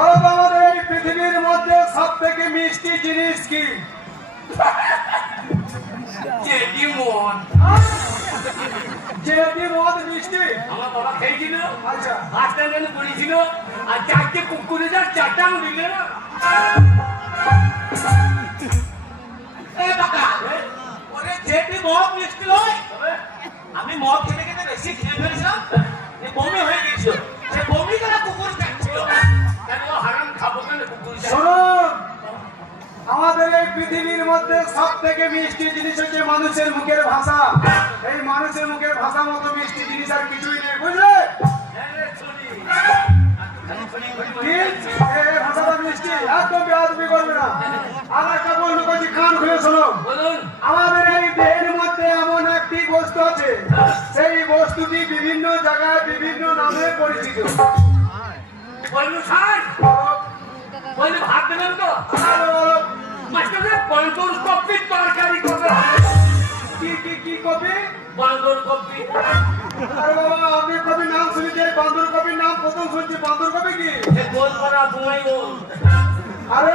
বলো তো আমাদের এই পৃথিবীর মধ্যে সব থেকে মিষ্টি জিনিস কি? জেডি মন। জেডি মদ মিষ্টি? আমার বাবা খেয়েছিল, আচ্ছা, হাতটা যেন পড়েছিল, আর চারটে কুকুরে যা চাটাং দিলে না। এই বাবা, ওরে জেডি মদ মিষ্টি নয়। আমি মদ খেতে খেতে বেশি খেয়ে ফেলেছিলাম, বমি হয়ে গেছিল। সে বমি করে কুকুর খাচ্ছিল। কেন হারাম খাবো কেন কুকুর? শুনুন, আমাদের এই পৃথিবীর মধ্যে সব থেকে মিষ্টি জিনিস হচ্ছে মানুষের মুখের ভাষা। এই মানুষের মুখের ভাষা মতো মিষ্টি জিনিস আর কিছুই নেই, বুঝলে? কি? এই ভাষাটা মিষ্টি, একদম বেয়াদবি করবে না। আর একটা বলবো, বলছি, কান খুলে শোনো। বলুন। আমাদের এই দেহের মধ্যে এমন একটি বস্তু আছে, সেই বস্তুটি বিভিন্ন জায়গায় বিভিন্ন নামে পরিচিত। বলুন স্যার, বলুন ভাত দেবেন তো? মাস্টার বলগুর কপি তরকারি করবে। কি কি কি কপি? বলগুর কপি। আরে বাবা, আমি কপি নাম শুনেছি, বান্দর কপির নাম প্রথম শুনছি। বান্দর কপি কি? সে গোল করা বুমাই গোল। আরে